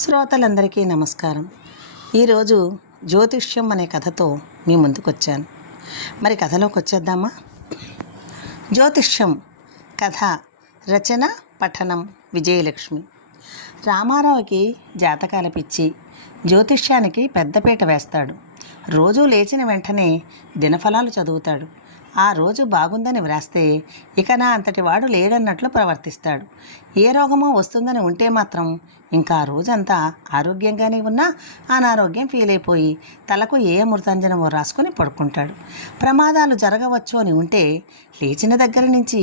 శ్రోతలందరికీ నమస్కారం. ఈరోజు జ్యోతిష్యం అనే కథతో మీ ముందుకు వచ్చాను. మరి కథలోకి వచ్చేద్దామా? జ్యోతిష్యం కథ రచన పఠనం విజయలక్ష్మి. రామారావుకి జాతకాల పిచ్చి, జ్యోతిష్యానికి పెద్దపీట వేస్తాడు. రోజు లేచిన వెంటనే దినఫలాలు చదువుతాడు. ఆ రోజు బాగుందని వ్రాస్తే ఇక నా అంతటి వాడు లేడన్నట్లు ప్రవర్తిస్తాడు. ఏ రోగమో వస్తుందని ఉంటే మాత్రం ఇంకా ఆ రోజంతా ఆరోగ్యంగానే ఉన్నా అనారోగ్యం ఫీల్ అయిపోయి తలకు ఏ అమృతాంజనమో రాసుకొని పడుకుంటాడు. ప్రమాదాలు జరగవచ్చు అని ఉంటే లేచిన దగ్గర నుంచి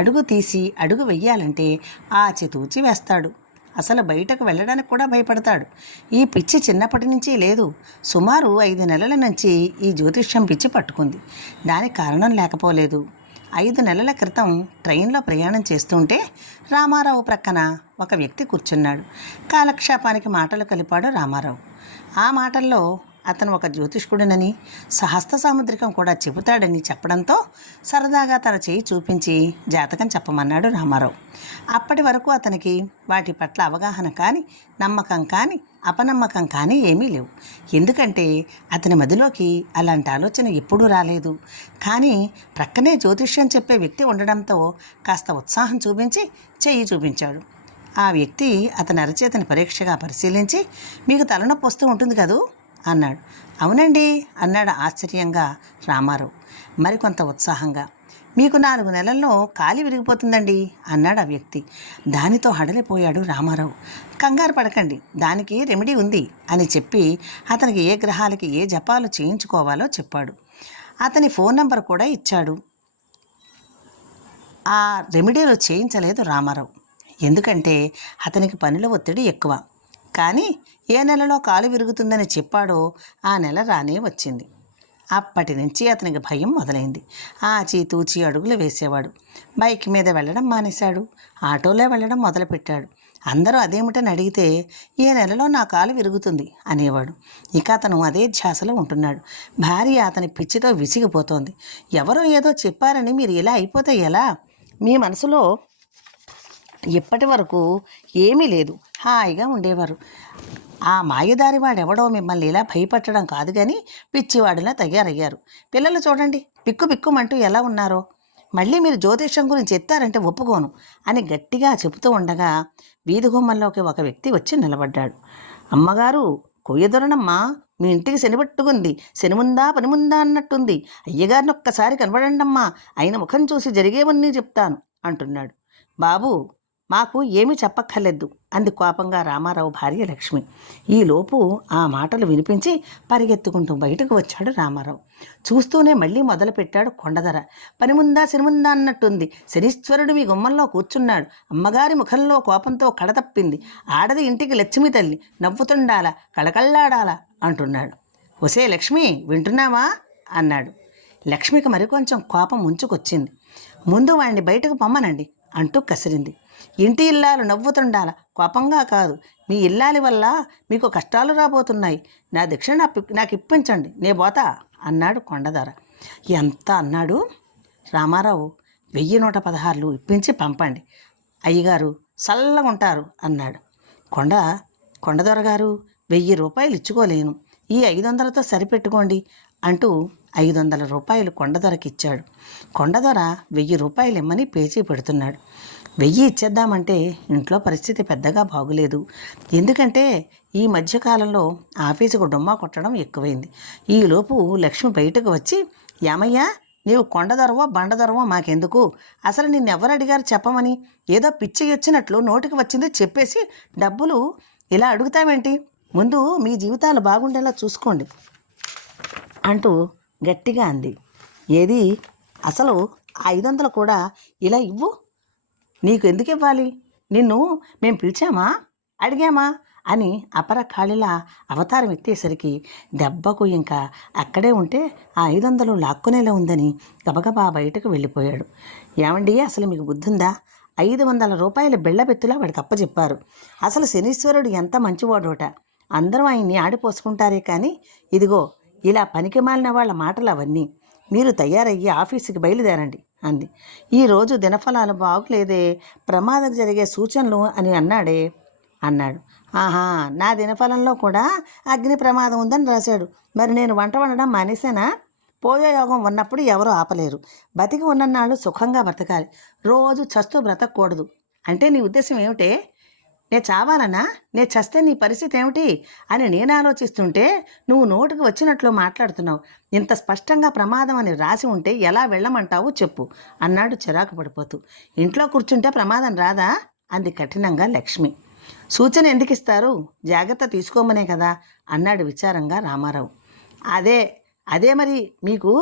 అడుగు తీసి అడుగు వెయ్యాలంటే ఆచితూచి వేస్తాడు. అసలు బయటకు వెళ్ళడానికి కూడా భయపడతాడు. ఈ పిచ్చి చిన్నప్పటి నుంచి లేదు. సుమారు 5 నెలల నుంచి ఈ జ్యోతిష్యం పిచ్చి పట్టుకుంది. దానికి కారణం లేకపోలేదు. 5 నెలల క్రితం ట్రైన్లో ప్రయాణం చేస్తుంటే రామారావు ప్రక్కన ఒక వ్యక్తి కూర్చున్నాడు. కాలక్షేపానికి మాటలు కలిపాడు రామారావు. ఆ మాటల్లో అతను ఒక జ్యోతిష్కుడినని, సహస్త సాముద్రికం కూడా చెబుతాడని చెప్పడంతో సరదాగా తన చేయి చూపించి జాతకం చెప్పమన్నాడు రామారావు. అప్పటి వరకు అతనికి వాటి పట్ల అవగాహన కానీ, నమ్మకం కానీ, అపనమ్మకం కానీ ఏమీ లేవు. ఎందుకంటే అతని మదిలోకి అలాంటి ఆలోచన ఎప్పుడూ రాలేదు. కానీ ప్రక్కనే జ్యోతిష్యం చెప్పే వ్యక్తి ఉండడంతో కాస్త ఉత్సాహం చూపించి చెయ్యి చూపించాడు. ఆ వ్యక్తి అతని అరచేతిని పరీక్షగా పరిశీలించి, మీకు తలనొప్పి వస్తూ ఉంటుంది కదూ అన్నాడు. అవునండి అన్నాడు ఆశ్చర్యంగా రామారావు. మరికొంత ఉత్సాహంగా, మీకు 4 నెలల్లో కాలి విరిగిపోతుందండి అన్నాడు ఆ వ్యక్తి. దానితో హడలిపోయాడు రామారావు. కంగారు పడకండి, దానికి రెమెడీ ఉంది అని చెప్పి అతనికి ఏ గ్రహాలకి ఏ జపాలు చేయించుకోవాలో చెప్పాడు. అతని ఫోన్ నెంబర్ కూడా ఇచ్చాడు. ఆ రెమెడీలు చేయించలేదు రామారావు. ఎందుకంటే అతనికి పనుల ఒత్తిడి ఎక్కువ. కానీ ఏ నెలలో కాలు విరుగుతుందని చెప్పాడో ఆ నెల రానే వచ్చింది. అప్పటి నుంచి అతనికి భయం మొదలైంది. ఆచితూచి అడుగులు వేసేవాడు. బైక్ మీద వెళ్ళడం మానేశాడు. ఆటోలో వెళ్ళడం మొదలుపెట్టాడు. అందరూ అదేమిటని అడిగితే ఏ నెలలో నా కాలు విరుగుతుంది అనేవాడు. ఇక అతను అదే ధ్యాసలో ఉంటున్నాడు. భార్య అతని పిచ్చితో విసిగిపోతోంది. ఎవరో ఏదో చెప్పారని మీరు ఇలా అయిపోతే ఎలా? మీ మనసులో ఇప్పటి వరకు ఏమీ లేదు, హాయిగా ఉండేవారు. ఆ మాయదారి వాడెవడో మిమ్మల్ని ఇలా భయపెట్టడం కాదు కానీ పిచ్చివాడిలా తయారయ్యారు. పిల్లలు చూడండి పిక్కు పిక్కుమంటూ ఎలా ఉన్నారో. మళ్ళీ మీరు జ్యోతిష్యం గురించి ఎత్తారంటే ఒప్పుకోను అని గట్టిగా చెబుతూ ఉండగా వీధి గుమ్మంలోకి ఒక వ్యక్తి వచ్చి నిలబడ్డాడు. అమ్మగారు కొయ్యదొరనమ్మా, మీ ఇంటికి శని పట్టుకుంది, శని ముందా పని ముందా అన్నట్టుంది. అయ్యగారిని ఒక్కసారి కనబడండమ్మా, ఆయన ముఖం చూసి జరిగేవన్నీ చెప్తాను అంటున్నాడు. బాబు మాకు ఏమీ చెప్పక్కర్లేదు అంది కోపంగా రామారావు భార్య లక్ష్మి. ఈలోపు ఆ మాటలు వినిపించి పరిగెత్తుకుంటూ బయటకు వచ్చాడు రామారావు. చూస్తూనే మళ్ళీ మొదలుపెట్టాడు కొండధర. పని ముందా శనిముందా అన్నట్టుంది. శనీశ్వరుడు మీ గుమ్మంలో కూర్చున్నాడు. అమ్మగారి ముఖంలో కోపంతో కడతప్పింది. ఆడది ఇంటికి లక్ష్మి తల్లి, నవ్వుతుండాలా, కళకళ్ళాడాలా అంటున్నాడు. ఒసే లక్ష్మి వింటున్నావా అన్నాడు. లక్ష్మికి మరికొంచెం కోపం ముంచుకొచ్చింది. ముందు వాడిని బయటకు పొమ్మనండి అంటూ కసిరింది. ఇంటి ఇల్లాలు నవ్వుతుండాల, కోపంగా కాదు. మీ ఇల్లాలి వల్ల మీకు కష్టాలు రాబోతున్నాయి. నా దక్షిణ నాకు ఇప్పించండి, నే పోతా అన్నాడు కొండధర. ఎంత అన్నాడు రామారావు? 1116 ఇప్పించి పంపండి, అయ్యగారు చల్లగా ఉంటారు అన్నాడు. కొండధర గారు 1000 రూపాయలు ఇచ్చుకోలేను, ఈ 500తో సరిపెట్టుకోండి అంటూ 500 రూపాయలు కొండధరకి ఇచ్చాడు. కొండధర 1000 రూపాయలు ఇమ్మని పేచీ పెడుతున్నాడు. 1000 ఇచ్చేద్దామంటే ఇంట్లో పరిస్థితి పెద్దగా బాగులేదు. ఎందుకంటే ఈ మధ్యకాలంలో ఆఫీసుకు డొమ్మా కొట్టడం ఎక్కువైంది. ఈలోపు లక్ష్మి బయటకు వచ్చి, ఏమయ్యా నీవు కొండధరవో బండధరవో మాకెందుకు, అసలు నిన్నెవరు అడిగారు చెప్పమని, ఏదో పిచ్చి వచ్చినట్లు నోటికి వచ్చింది చెప్పేసి డబ్బులు ఇలా అడుగుతావేంటి, ముందు మీ జీవితాలు బాగుండేలా చూసుకోండి అంటూ గట్టిగా అంది. ఏది అసలు 500 కూడా ఇలా ఇవ్వు, నీకు ఎందుకు ఇవ్వాలి, నిన్ను మేము పిలిచామా అడిగామా అని అపర ఖాళీలా అవతారం ఎత్తేసరికి దెబ్బకు ఇంకా అక్కడే ఉంటే ఆ 500 లాక్కునేలా ఉందని గబగబా బయటకు వెళ్ళిపోయాడు. ఏమండి అసలు మీకు బుద్ధుందా? 500 రూపాయల బెళ్ళబెత్తులా వాడికి అప్పచెప్పారు. అసలు శనీశ్వరుడు ఎంత మంచివాడోట. అందరూ ఆయన్ని ఆడిపోసుకుంటారే కానీ ఇదిగో ఇలా పనికి మాలిన వాళ్ళ మాటలు అవన్నీ. మీరు తయారయ్యి ఆఫీసుకి బయలుదేరండి అంది. ఈరోజు దినఫలాలు బాగులేదే, ప్రమాదం జరిగే సూచనలు అని అన్నాడు. ఆహా, నా దినఫలంలో కూడా అగ్ని ప్రమాదం ఉందని రాశాడు. మరి నేను వంట వండడం మానేశానా? పోయే యోగం ఉన్నప్పుడు ఎవరూ ఆపలేరు. బతికి ఉన్నన్నాళ్ళు సుఖంగా బ్రతకాలి, రోజు చస్తూ బ్రతకూడదు. అంటే నీ ఉద్దేశం ఏమిటే? నే చావాలనా? నే చస్తే నీ పరిస్థితి ఏమిటి అని నేను ఆలోచిస్తుంటే నువ్వు నోటికి వచ్చినట్లు మాట్లాడుతున్నావు. ఇంత స్పష్టంగా ప్రమాదం అని రాసి ఉంటే ఎలా వెళ్ళమంటావు చెప్పు అన్నాడు చిరాకు పడిపోతూ. ఇంట్లో కూర్చుంటే ప్రమాదం రాదా అంది కఠినంగా లక్ష్మి. సూచన ఎందుకు ఇస్తారు? జాగ్రత్త తీసుకోమనే కదా అన్నాడు విచారంగా రామారావు. అదే అదే మరి మీకు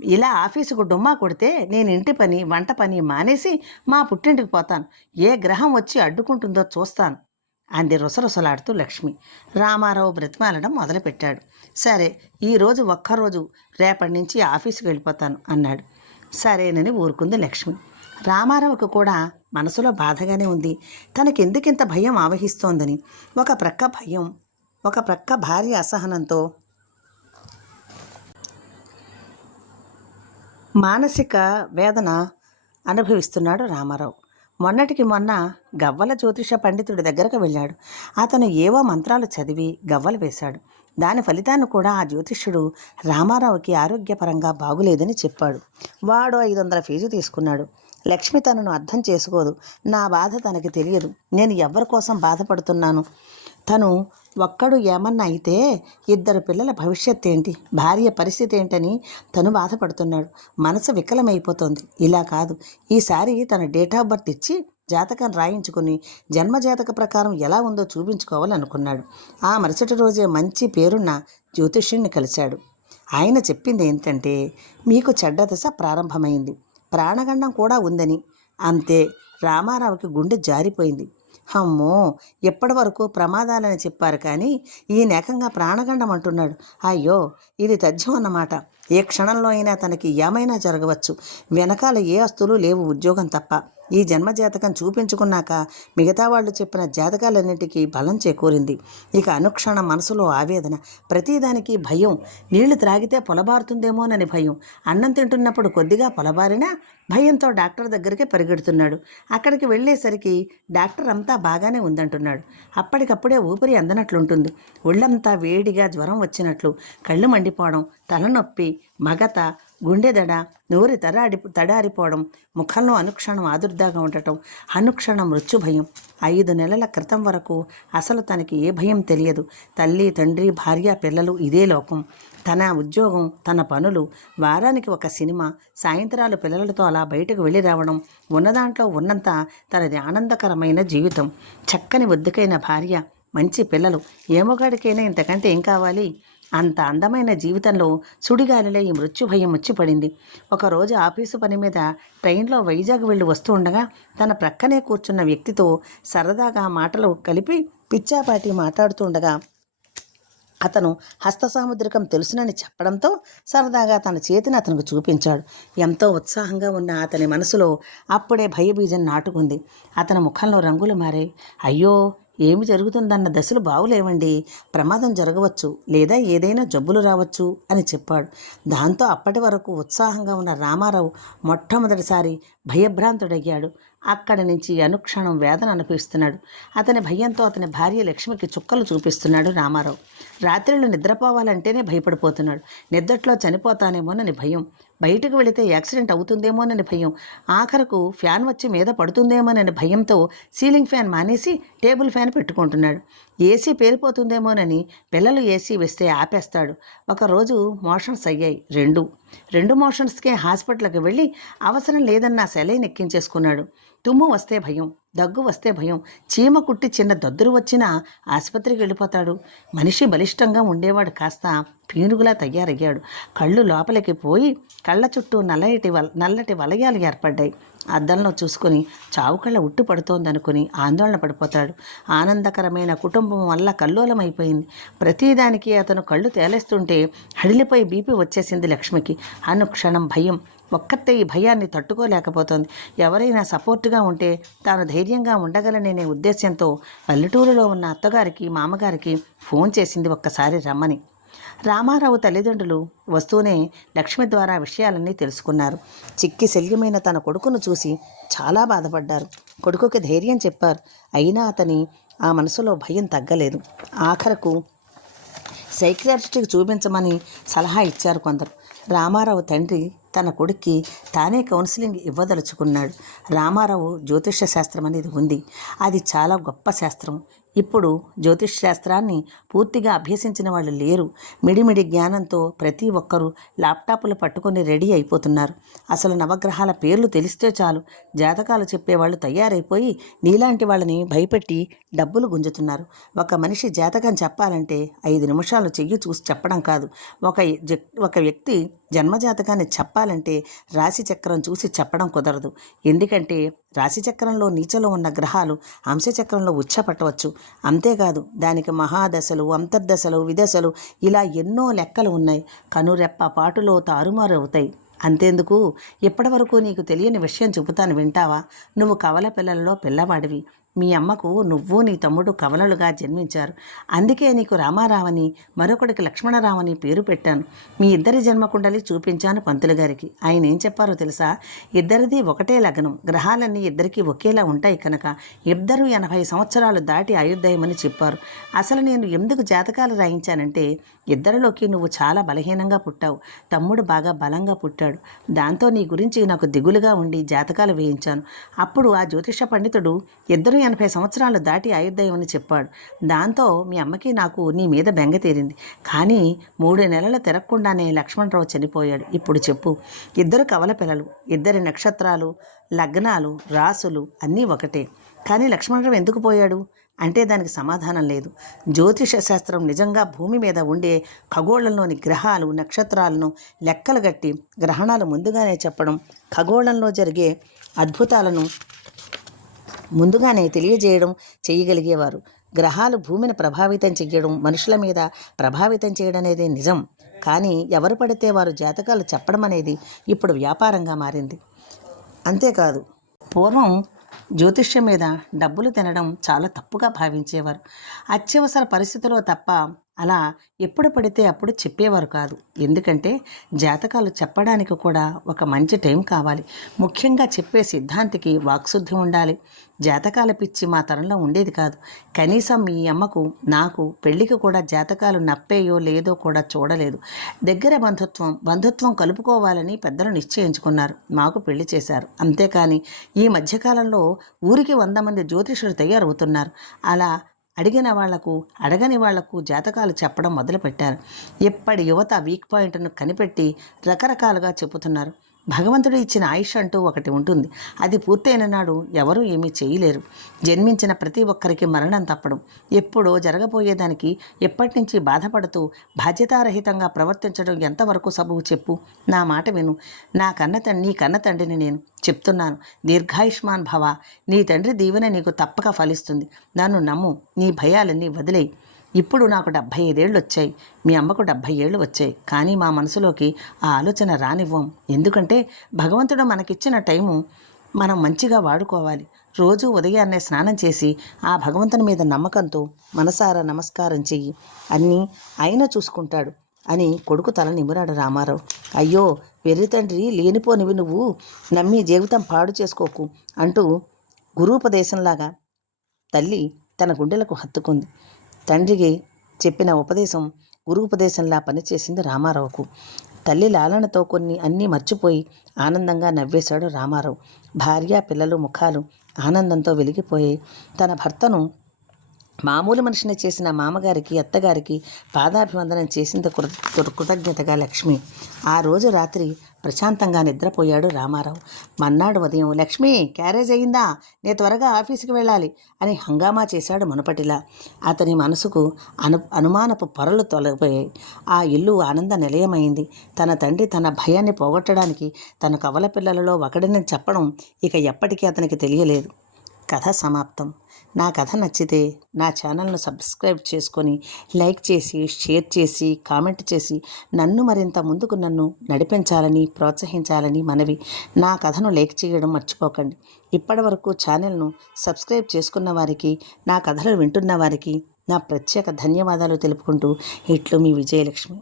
ఇలా ఆఫీసుకు డుమ్మా కొడితే నేను ఇంటి పని వంట పని మానేసి మా పుట్టింటికి పోతాను. ఏ గ్రహం వచ్చి అడ్డుకుంటుందో చూస్తాను అంది రుసరుసలాడుతూ లక్ష్మి. రామారావు బ్రతిమాలడం మొదలుపెట్టాడు. సరే, ఈరోజు ఒక్కరోజు, రేపటి నుంచి ఆఫీసుకు వెళ్ళిపోతాను అన్నాడు. సరేనని ఊరుకుంది లక్ష్మి. రామారావుకు కూడా మనసులో బాధగానే ఉంది. తనకెందుకింత భయం ఆవహిస్తోందని. ఒక ప్రక్క భయం, ఒక ప్రక్క భార్య అసహనంతో మానసిక వేదన అనుభవిస్తున్నాడు రామారావు. మొన్నటికి మొన్న గవ్వల జ్యోతిష పండితుడి దగ్గరకు వెళ్ళాడు. అతను ఏవో మంత్రాలు చదివి గవ్వలు వేశాడు. దాని ఫలితాన్ని కూడా ఆ జ్యోతిష్యుడు రామారావుకి ఆరోగ్యపరంగా బాగులేదని చెప్పాడు. వాడు 500 ఫీజు తీసుకున్నాడు. లక్ష్మి తనను అర్థం చేసుకోదు. నా బాధ తనకి తెలియదు. నేను ఎవరి కోసం బాధపడుతున్నాను? తను ఒక్కడు ఏమన్నా అయితే 2 పిల్లల భవిష్యత్ ఏంటి, భార్య పరిస్థితి ఏంటని తను బాధపడుతున్నాడు. మనసు వికలమైపోతుంది. ఇలా కాదు, ఈసారి తన డేట్ ఆఫ్ బర్త్ ఇచ్చి జాతకం రాయించుకుని జన్మజాతక ప్రకారం ఎలా ఉందో చూపించుకోవాలనుకున్నాడు. ఆ మరుసటి రోజే మంచి పేరున్న జ్యోతిష్యుణ్ణి కలిశాడు. ఆయన చెప్పింది ఏంటంటే, మీకు చెడ్డ దశ ప్రారంభమైంది, ప్రాణగండం కూడా ఉందని. అంతే. రామారావుకి గుండె జారిపోయింది. అమ్మో, ఎప్పటి వరకు ప్రమాదాలని చెప్పారు కానీ ఈయన ఏకంగా ప్రాణగండం అంటున్నాడు. అయ్యో, ఇది తథ్యం అన్నమాట. ఏ క్షణంలో అయినా తనకి ఏమైనా జరగవచ్చు. వెనకాల ఏ ఆస్తులు లేవు, ఉద్యోగం తప్ప. ఈ జన్మజాతకం చూపించుకున్నాక మిగతా వాళ్ళు చెప్పిన జాతకాలన్నింటికీ బలం చేకూరింది. ఇక అనుక్షణం మనసులో ఆవేదన, ప్రతిదానికి భయం. నీళ్లు త్రాగితే పొలబారుతుందేమోనని భయం. అన్నం తింటున్నప్పుడు కొద్దిగా పొలబారినా భయంతో డాక్టర్ దగ్గరికి పరిగెడుతున్నాడు. అక్కడికి వెళ్ళేసరికి డాక్టర్ అంతా బాగానే ఉందంటున్నాడు. అప్పటికప్పుడే ఊపిరి అందనట్లుంటుంది. ఒళ్ళంతా వేడిగా జ్వరం వచ్చినట్లు, కళ్ళు మండిపోవడం, తలనొప్పి, మగత, గుండెదడ, నోరి తడారిపోవడం, ముఖంలో అనుక్షణం ఆదుర్దాగా ఉండటం, అనుక్షణం మృత్యు భయం. 5 నెలల క్రితం వరకు అసలు తనకి ఏ భయం తెలియదు. తల్లి, తండ్రి, భార్య, పిల్లలు ఇదే లోకం. తన ఉద్యోగం, తన పనులు, వారానికి ఒక సినిమా, సాయంత్రాలు పిల్లలతో అలా బయటకు వెళ్ళి రావడం, ఉన్నదాంట్లో ఉన్నంత తనది ఆనందకరమైన జీవితం. చక్కని ఒద్దుకైన భార్య, మంచి పిల్లలు. ఏమొగాడికైనా ఇంతకంటే ఏం కావాలి? అంత అందమైన జీవితంలో సుడిగాలిలో ఈ మృత్యు భయం వచ్చి పడింది. ఒకరోజు ఆఫీసు పని మీద ట్రైన్లో వైజాగ్ వెళ్ళి వస్తూ ఉండగా తన ప్రక్కనే కూర్చున్న వ్యక్తితో సరదాగా మాటలు కలిపి పిచ్చాపాటి మాట్లాడుతూ ఉండగా అతను హస్త సాముద్రికం తెలుసునని చెప్పడంతో సరదాగా తన చేతిని అతనికి చూపించాడు. ఎంతో ఉత్సాహంగా ఉన్న అతని మనసులో అప్పుడే భయబీజం నాటుకుంది. అతని ముఖంలో రంగులు మారాయి. అయ్యో, ఏమి జరుగుతుందన్న దశలు బావులేవండి, ప్రమాదం జరగవచ్చు, లేదా ఏదైనా జబ్బులు రావచ్చు అని చెప్పాడు. దాంతో అప్పటి వరకు ఉత్సాహంగా ఉన్న రామారావు మొట్టమొదటిసారి భయభ్రాంతుడయ్యాడు. అక్కడి నుంచి అనుక్షణం వేదన అనుభవిస్తున్నాడు. అతని భయంతో అతని భార్య లక్ష్మికి చుక్కలు చూపిస్తున్నాడు రామారావు. రాత్రిళ్ళు నిద్రపోవాలంటేనే భయపడిపోతున్నాడు. నిద్రట్లో చనిపోతానేమోనని భయం, బయటకు వెళితే యాక్సిడెంట్ అవుతుందేమోనని భయం, ఆఖరకు ఫ్యాన్ వచ్చి మీద పడుతుందేమోనని భయంతో సీలింగ్ ఫ్యాన్ మానేసి టేబుల్ ఫ్యాన్ పెట్టుకుంటున్నాడు. ఏసీ పేలిపోతుందేమోనని పిల్లలు ఏసీ వేస్తే ఆపేస్తాడు. ఒకరోజు మోషన్స్ అయ్యాయి. రెండు మోషన్స్కే హాస్పిటల్కి వెళ్ళి అవసరం లేదన్న సెలైన్ ఎక్కించేసుకున్నాడు. తుమ్ము వస్తే భయం, దగ్గు వస్తే భయం, చీమ కుట్టి చిన్న దద్దురు వచ్చినా ఆసుపత్రికి వెళ్ళిపోతాడు. మనిషి బలిష్టంగా ఉండేవాడు కాస్త పీనుగులా తయారయ్యాడు. కళ్ళు లోపలికి పోయి కళ్ళ చుట్టూ నల్లటి వలయాలు ఏర్పడ్డాయి. అద్దంలో చూసుకొని చావు కళ్ళ ఉట్టు పడుతోందనుకుని ఆందోళన పడిపోతాడు. ఆనందకరమైన కుటుంబం వల్ల కల్లోలమైపోయింది. ప్రతిదానికి అతను కళ్ళు తేలేస్తుంటే హడిలిపోయి బీపీ వచ్చేసింది లక్ష్మికి. అనుక్షణం భయం. ఒక్కతే ఈ భయాన్ని తట్టుకోలేకపోతోంది. ఎవరైనా సపోర్టుగా ఉంటే తాను ధైర్యంగా ఉండగలననే ఉద్దేశంతో పల్లెటూరులో ఉన్న అత్తగారికి, మామగారికి ఫోన్ చేసింది ఒక్కసారి రమ్మని. రామారావు తల్లిదండ్రులు వస్తూనే లక్ష్మి ద్వారా విషయాలన్నీ తెలుసుకున్నారు. చిక్కి శల్యమైన తన కొడుకును చూసి చాలా బాధపడ్డారు. కొడుకుకి ధైర్యం చెప్పారు. అయినా అతని ఆ మనసులో భయం తగ్గలేదు. ఆఖరకు సైకియాట్రిస్ట్కి చూపించమని సలహా ఇచ్చారు కొందరు. రామారావు తండ్రి తన కొడుక్కి తానే కౌన్సిలింగ్ ఇవ్వదలుచుకున్నాడు. రామారావు జ్యోతిష్య శాస్త్రం అనేది ఉంది. అది చాలా గొప్ప శాస్త్రం. ఇప్పుడు జ్యోతిష్ శాస్త్రాన్ని పూర్తిగా అభ్యసించిన వాళ్ళు లేరు. మిడిమిడి జ్ఞానంతో ప్రతి ఒక్కరూ ల్యాప్టాప్లు పట్టుకొని రెడీ అయిపోతున్నారు. అసలు నవగ్రహాల పేర్లు తెలిస్తే చాలు జాతకాలు చెప్పేవాళ్ళు తయారైపోయి నీలాంటి వాళ్ళని భయపెట్టి డబ్బులు గుంజుతున్నారు. ఒక మనిషి జాతకం చెప్పాలంటే 5 నిమిషాలు చెయ్యి చూసి చెప్పడం కాదు. ఒక వ్యక్తి జన్మజాతకాన్ని చెప్పాలంటే రాశిచక్రం చూసి చెప్పడం కుదరదు. ఎందుకంటే రాశిచక్రంలో నీచలో ఉన్న గ్రహాలు అంశచక్రంలో ఉచ్చపట్టవచ్చు. అంతేకాదు దానికి మహాదశలు, అంతర్దశలు, విదశలు ఇలా ఎన్నో లెక్కలు ఉన్నాయి. కనురెప్ప పాటులో తారుమారు అవుతాయి. అంతేందుకు, ఇప్పటివరకు నీకు తెలియని విషయం చెబుతాను, వింటావా? నువ్వు కవల పిల్లలలో పిల్లవాడివి. మీ అమ్మకు నువ్వు నీ తమ్ముడు కవలలుగా జన్మించారు. అందుకే నీకు రామారావని, మరొకడికి లక్ష్మణరావని పేరు పెట్టాను. మీ ఇద్దరి జన్మకుండలి చూపించాను పంతులు గారికి. ఆయన ఏం చెప్పారో తెలుసా? ఇద్దరిది ఒకటే లగ్నం, గ్రహాలన్నీ ఇద్దరికీ ఒకేలా ఉంటాయి కనుక ఇద్దరు 80 సంవత్సరాలు దాటి ఆయుర్దాయమని చెప్పారు. అసలు నేను ఎందుకు జాతకాలు రాయించానంటే, ఇద్దరిలోకి నువ్వు చాలా బలహీనంగా పుట్టావు, తమ్ముడు బాగా బలంగా పుట్టాడు. దాంతో నీ గురించి నాకు దిగులుగా ఉండి జాతకాలు వేయించాను. అప్పుడు ఆ జ్యోతిష పండితుడు ఇద్దరు 80 సంవత్సరాలు దాటి ఆయుర్దాయమని చెప్పాడు. దాంతో మీ అమ్మకి నాకు నీ మీద బెంగ తీరింది. కానీ 3 నెలలు తిరగకుండానే లక్ష్మణరావు చనిపోయాడు. ఇప్పుడు చెప్పు, ఇద్దరు కవల పిల్లలు, ఇద్దరి నక్షత్రాలు, లగ్నాలు, రాసులు అన్నీ ఒకటే. కానీ లక్ష్మణరావు ఎందుకు పోయాడు అంటే దానికి సమాధానం లేదు. జ్యోతిష శాస్త్రం నిజంగా భూమి మీద ఉండే ఖగోళంలోని గ్రహాలు, నక్షత్రాలను లెక్కలు గట్టి గ్రహణాలు ముందుగానే చెప్పడం, ఖగోళంలో జరిగే అద్భుతాలను ముందుగానే తెలియజేయడం చేయగలిగేవారు. గ్రహాలు భూమిని ప్రభావితం చేయడం, మనుషుల మీద ప్రభావితం చేయడం అనేది నిజం. కానీ ఎవరు పడితే వారు జాతకాలు చెప్పడం అనేది ఇప్పుడు వ్యాపారంగా మారింది. అంతేకాదు, పూర్వం జ్యోతిష్యం మీద డబ్బులు తినడం చాలా తప్పుగా భావించేవారు. అత్యవసర పరిస్థితిలో తప్ప అలా ఎప్పుడు పడితే అప్పుడు చెప్పేవారు కాదు. ఎందుకంటే జాతకాలు చెప్పడానికి కూడా ఒక మంచి టైం కావాలి. ముఖ్యంగా చెప్పే సిద్ధాంతికి వాక్శుద్ధి ఉండాలి. జాతకాల పిచ్చి మా తరంలో ఉండేది కాదు. కనీసం మీ అమ్మకు నాకు పెళ్లికి కూడా జాతకాలు నప్పేయో లేదో కూడా చూడలేదు. దగ్గర బంధుత్వం కలుపుకోవాలని పెద్దలు నిశ్చయించుకున్నారు. మాకు పెళ్లి చేశారు. అంతేకాని ఈ మధ్యకాలంలో ఊరికి 100 మంది జ్యోతిషులు తయారవుతున్నారు. అలా అడిగిన వాళ్లకు, అడగని వాళ్లకు జాతకాలు చెప్పడం మొదలుపెట్టారు. ఇప్పటి యువత వీక్ పాయింట్ను కనిపెట్టి రకరకాలుగా చెబుతున్నారు. భగవంతుడు ఇచ్చిన ఆయుష్ అంటూ ఒకటి ఉంటుంది. అది పూర్తయిన నాడు ఎవరూ ఏమీ చేయలేరు. జన్మించిన ప్రతి ఒక్కరికి మరణం తప్పడం. ఎప్పుడో జరగబోయేదానికి ఎప్పటి నుంచి బాధపడుతూ బాధ్యతారహితంగా ప్రవర్తించడం ఎంతవరకు సబబు చెప్పు? నా మాట విను. నీ కన్న తండ్రిని నేను చెప్తున్నాను. దీర్ఘాయుష్మాన్ భవ. నీ తండ్రి దీవెన నీకు తప్పక ఫలిస్తుంది. నన్ను నమ్ము. నీ భయాలన్నీ వదిలేయి. ఇప్పుడు నాకు 75 ఏళ్ళు వచ్చాయి. మీ అమ్మకు 70 ఏళ్ళు వచ్చాయి. కానీ మా మనసులోకి ఆ ఆలోచన రానివ్వం. ఎందుకంటే భగవంతుడు మనకిచ్చిన టైము మనం మంచిగా వాడుకోవాలి. రోజు ఉదయాన్నే స్నానం చేసి ఆ భగవంతుని మీద నమ్మకంతో మనసారా నమస్కారం చెయ్యి. అన్నీ ఆయన చూసుకుంటాడు అని కొడుకు తల నిమిరాడు రామారావు. అయ్యో వెర్రి తండ్రి, లేనిపోనివి నువ్వు నమ్మి జీవితం పాడు చేసుకోకు అంటూ గురూపదేశంలాగా తల్లి తన గుండెలకు హత్తుకుంది. తండ్రికి చెప్పిన ఉపదేశం గురుపదేశంలా పనిచేసింది రామారావుకు. తల్లి లాలనతో అన్నీ మర్చిపోయి ఆనందంగా నవ్వేశాడు రామారావు. భార్య పిల్లలు ముఖాలు ఆనందంతో వెలిగిపోయాయి. తన భర్తను మామూలు మనిషిని చేసిన మామగారికి, అత్తగారికి పాదాభివందనం చేసింది కృతజ్ఞతగా లక్ష్మి. ఆ రోజు రాత్రి ప్రశాంతంగా నిద్రపోయాడు రామారావు. మన్నాడు ఉదయం, లక్ష్మి క్యారేజ్ అయిందా? నేను త్వరగా ఆఫీసుకి వెళ్ళాలి అని హంగామా చేశాడు మునపటిలా. అతని మనసుకు అనుమానపు పొరలు తొలగిపోయాయి. ఆ ఇల్లు ఆనంద నిలయమైంది. తన తండ్రి తన భయాన్ని పోగొట్టడానికి తన కవల పిల్లలలో ఒకడిని చెప్పడం ఇక ఎప్పటికీ అతనికి తెలియలేదు. కథ సమాప్తం. నా కథ నచ్చితే నా ఛానల్ను సబ్స్క్రైబ్ చేసుకొని లైక్ చేసి, షేర్ చేసి, కామెంట్ చేసి మరింత ముందుకు నన్ను నడిపించాలని, ప్రోత్సహించాలని మనవి. నా కథను లైక్ చేయడం మర్చిపోకండి. ఇప్పటి వరకు ఛానల్ను సబ్స్క్రైబ్ చేసుకున్న వారికి, నా కథలు వింటున్న వారికి నా ప్రత్యేక ధన్యవాదాలు తెలుపుకుంటూ ఇట్లు మీ విజయలక్ష్మి.